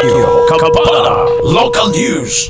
Radyo Kapala Local News.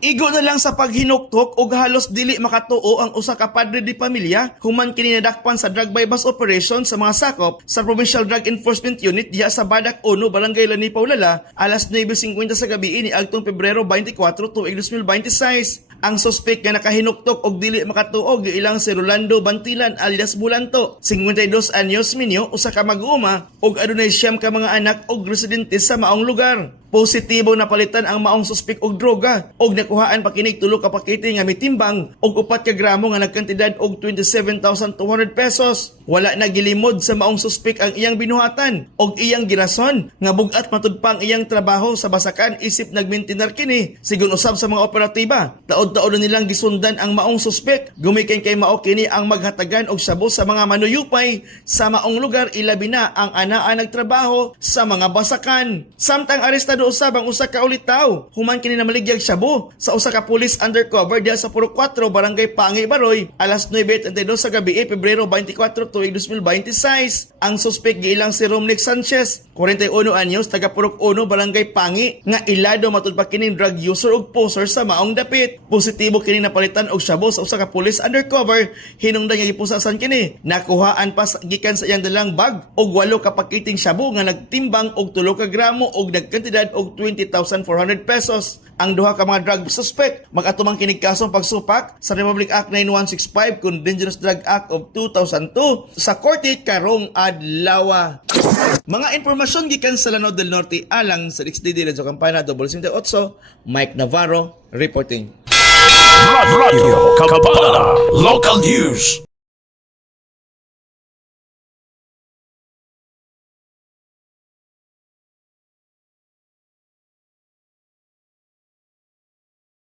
Igo na lang sa paghinuktok og halos dili makatuo ang usa ka padre di pamilya human kini nadakpan sa drug bypass operation sa mga sakop sa Provincial Drug Enforcement Unit diha sa Badak 1, Barangay Lanipaw, Lala, alas 9:50 sa gabi ni agtong Pebrero 24 tuig 2026. Ang suspek nga nakahinuktok og dili makatuo giilang si Rolando Bantilan alias Bulanto, 52 anyos minyo, usa ka mag-uuma og adunay siyam ka mga anak og residente sa maong lugar. Positibo napalitan ang maong suspek og droga og nakuhaan pa kinig tulo ka pakete nga mitimbang og 4 ka gramo nga nagkantidad og 27,200 pesos. Wala na gilimod sa maong suspek ang iyang binuhatan og iyang girason nga bugat matud pa ang iyang trabaho sa basakan isip nagmintinar kini. Sigon usab sa mga operatiba, taod-taod nilang gisundan ang maong suspek. Gumikan kay mao kini ang maghatagan og sabo sa mga manuyupay sa maong lugar, ilabi na ang anaa nagtrabaho sa mga basakan. Samtang arestado usab ang usa ka ulitaw human kini na maligyag shabu sa usa ka police undercover diha sa Purok 4, Barangay Pangi, Baroy, alas 9:32 sa gabi, Pebrero 24 tuig 2026. Ang suspek giilang si Romnick Sanchez, 41 anyos, taga Purok 1, Barangay Pangi, nga ilado matud pa kining drug user ug poser sa maong dapit. Positibo kini napalitan og shabu sa usa ka police undercover, hinungdan nga gipusasan kini. Nakuhaan pa gikan sa iyang dalang bag og 8 ka pakiting shabu nga nagtimbang og 3 ka gramo og nagkantidad og 20,400 pesos. Ang duha ka mga drug suspect mag-atumang kinig kasong pagsupak sa Republic Act 9165 kun Dangerous Drug Act of 2002 sa korte karong adlaw. Mga impormasyon gikan sa Lanao del Norte alang sa XDD Radyo Campana 58, Mike Navarro reporting. Radyo Kapala Local News.